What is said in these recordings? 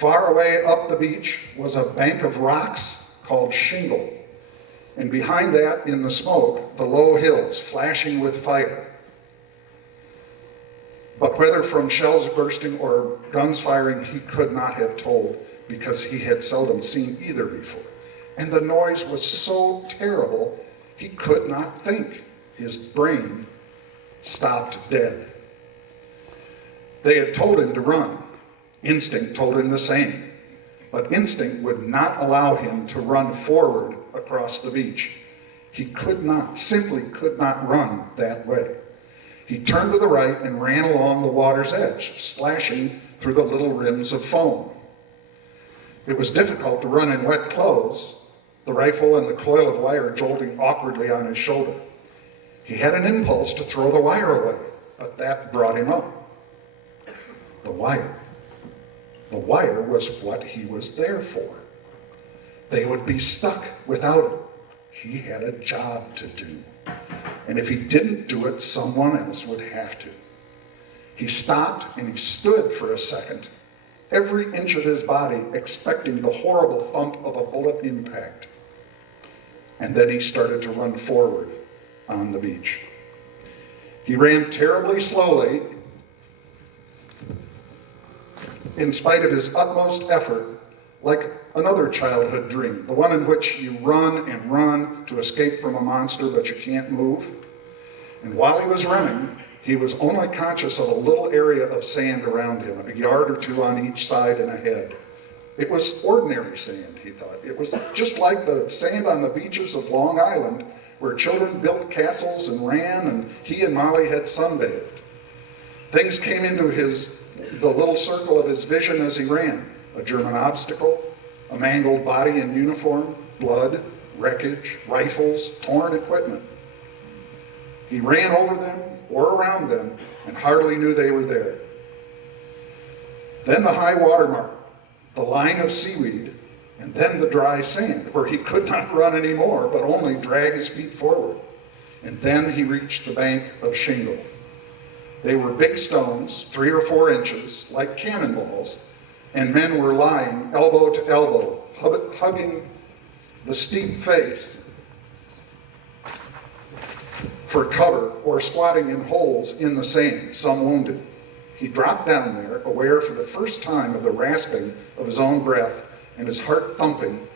Far away up the beach was a bank of rocks called Shingle, and behind that, in the smoke, the low hills flashing with fire. But whether from shells bursting or guns firing, he could not have told, because he had seldom seen either before. And the noise was so terrible, he could not think. His brain stopped dead. They had told him to run. Instinct told him the same. But instinct would not allow him to run forward across the beach. He could not, simply could not run that way. He turned to the right and ran along the water's edge, splashing through the little rims of foam. It was difficult to run in wet clothes, the rifle and the coil of wire jolting awkwardly on his shoulder. He had an impulse to throw the wire away, but that brought him up. The wire. The wire was what he was there for. They would be stuck without it. He had a job to do. And if he didn't do it, someone else would have to. He stopped and he stood for a second, every inch of his body expecting the horrible thump of a bullet impact. And then he started to run forward on the beach. He ran terribly slowly, in spite of his utmost effort, like another childhood dream, the one in which you run and run to escape from a monster, but you can't move. And while he was running, he was only conscious of a little area of sand around him, a yard or two on each side and ahead. It was ordinary sand, he thought. It was just like the sand on the beaches of Long Island, where children built castles and ran, and he and Molly had sunbathed. Things came into the little circle of his vision as he ran. A German obstacle, a mangled body in uniform, blood, wreckage, rifles, torn equipment. He ran over them or around them and hardly knew they were there. Then the high water mark, the line of seaweed, and then the dry sand, where he could not run anymore, but only drag his feet forward. And then he reached the bank of Shingle. They were big stones, 3 or 4 inches, like cannonballs, and men were lying elbow to elbow, hugging the steep face for cover or squatting in holes in the sand, some wounded. He dropped down there, aware for the first time of the rasping of his own breath and his heart thumping,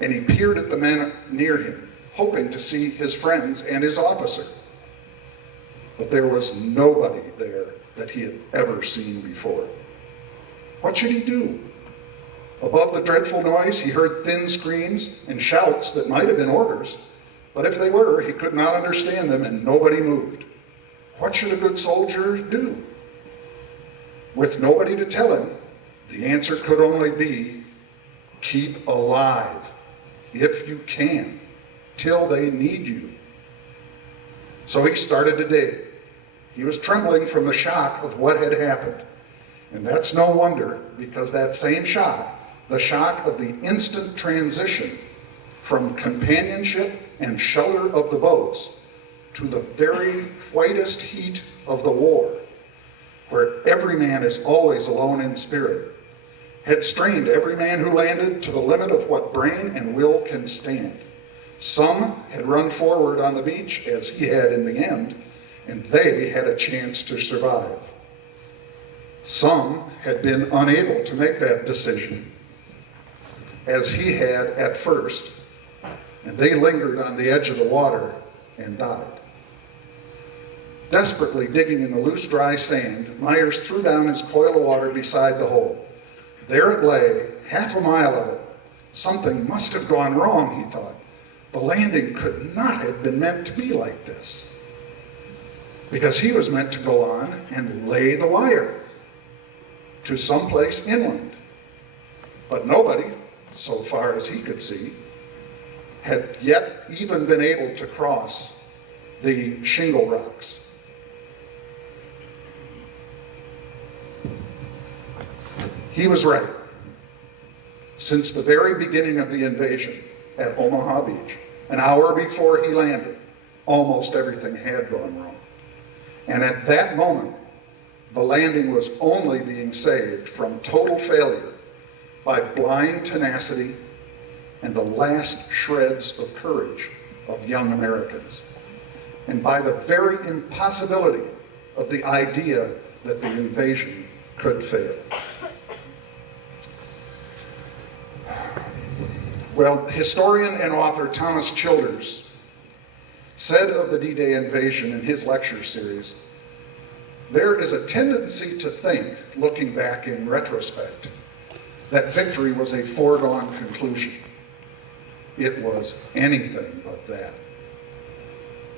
and he peered at the men near him, hoping to see his friends and his officer. But there was nobody there that he had ever seen before. What should he do? Above the dreadful noise, he heard thin screams and shouts that might have been orders, but if they were, he could not understand them, and nobody moved. What should a good soldier do? With nobody to tell him, the answer could only be, keep alive, if you can, till they need you. So he started to dig. He was trembling from the shock of what had happened. And that's no wonder, because that same shock, the shock of the instant transition from companionship and shelter of the boats to the very whitest heat of the war, where every man is always alone in spirit, had strained every man who landed to the limit of what brain and will can stand. Some had run forward on the beach, as he had in the end, and they had a chance to survive. Some had been unable to make that decision, as he had at first, and they lingered on the edge of the water and died. Desperately digging in the loose, dry sand, Myers threw down his coil of water beside the hole. There it lay, half a mile of it. Something must have gone wrong, he thought. The landing could not have been meant to be like this, because he was meant to go on and lay the wire to someplace inland. But nobody, so far as he could see, had yet even been able to cross the Shingle rocks. He was right. Since the very beginning of the invasion at Omaha Beach, an hour before he landed, almost everything had gone wrong. And at that moment, the landing was only being saved from total failure by blind tenacity and the last shreds of courage of young Americans, and by the very impossibility of the idea that the invasion could fail. Well, historian and author Thomas Childers said of the D-Day invasion in his lecture series, "There is a tendency to think, looking back in retrospect, that victory was a foregone conclusion. It was anything but that.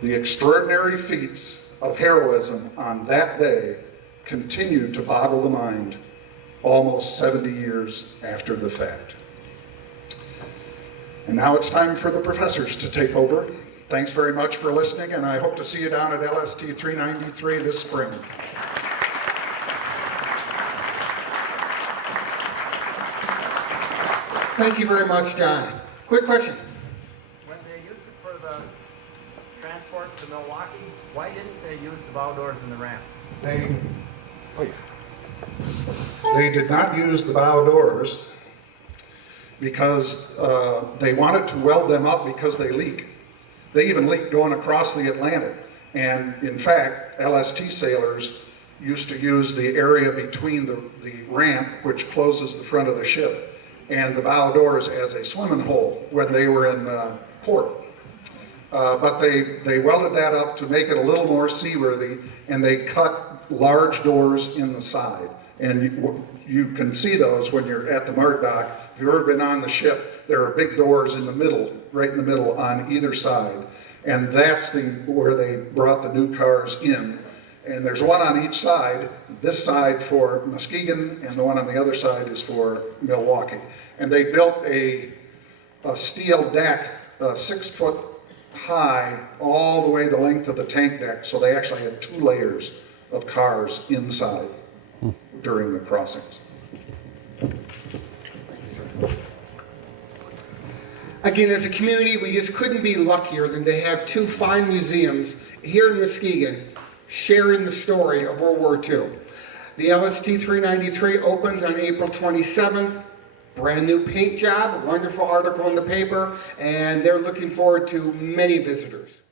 The extraordinary feats of heroism on that day continued to boggle the mind almost 70 years after the fact." And now it's time for the professors to take over. Thanks very much for listening, and I hope to see you down at LST 393 this spring. Thank you very much, John. Quick question. When they used it for the transport to Milwaukee, why didn't they use the bow doors in the ramp? They did not use the bow doors because they wanted to weld them up because they leak. They even leak going across the Atlantic. And in fact, LST sailors used to use the area between the ramp, which closes the front of the ship, and the bow doors as a swimming hole when they were in port. But they welded that up to make it a little more seaworthy, and they cut large doors in the side. And you can see those when you're at the MART dock. If you've ever been on the ship, there are big doors in the middle, right in the middle on either side. And that's where they brought the new cars in. And there's one on each side, this side for Muskegon, and the one on the other side is for Milwaukee. And they built a steel deck, 6 foot high, all the way the length of the tank deck, so they actually had 2 layers of cars inside during the crossings. Again, as a community, we just couldn't be luckier than to have 2 fine museums here in Muskegon sharing the story of World War II. The LST 393 opens on April 27th. Brand new paint job, wonderful article in the paper, and they're looking forward to many visitors.